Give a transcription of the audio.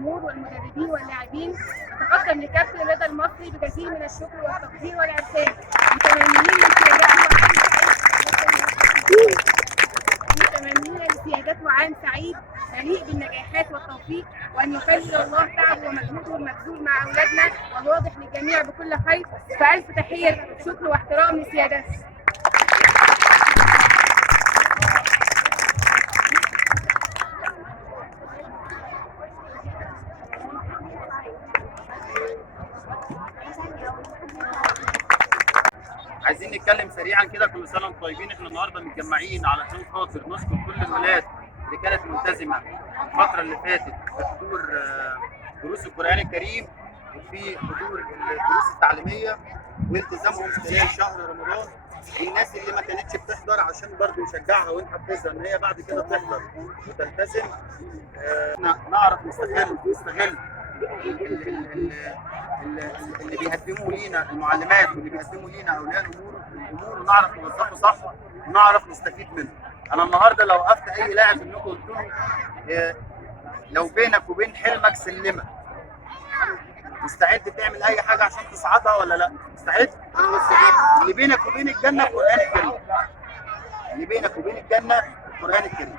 الجمهور والمدربين واللاعبين. نتقدم لكابتن رضا المصري بجزيل من الشكر والتقدير والإرسال، متمنين لسيادته عام سعيد مليء بالنجاحات والتوفيق، وأن يكلل الله تعبه ومجهوده المبذول مع أولادنا والواضح للجميع بكل خير. فألف تحية شكر واحترام لسيادته. عايزين نتكلم سريعا كده. كل سنه وانتم طيبين. احنا النهارده متجمعين علشان خاطر نشكر كل الولاد اللي كانت ملتزمه الفتره اللي فاتت في حضور دروس القران الكريم وفي حضور الدروس التعليميه والتزامهم خلال شهر رمضان، والناس اللي ما كانتش بتحضر عشان برضه نشجعها ونحفزها ان هي بعد كده تحضر وتلتزم. نعرف نستغل اللي بيقدموا لينا المعلمات واللي بيقدموا لينا اولياء الامور ونعرف نوظفه صح ونعرف نستفيد منه. انا النهارده لو وقفت اي لاعب منكم قلت له لو بينك وبين حلمك سلمه، مستعد تعمل اي حاجه عشان تصعدها ولا لا؟ مستعد؟ مستعد. اللي بينك وبين الجنه القران الكريم. اللي بينك وبين الجنه القران الكريم.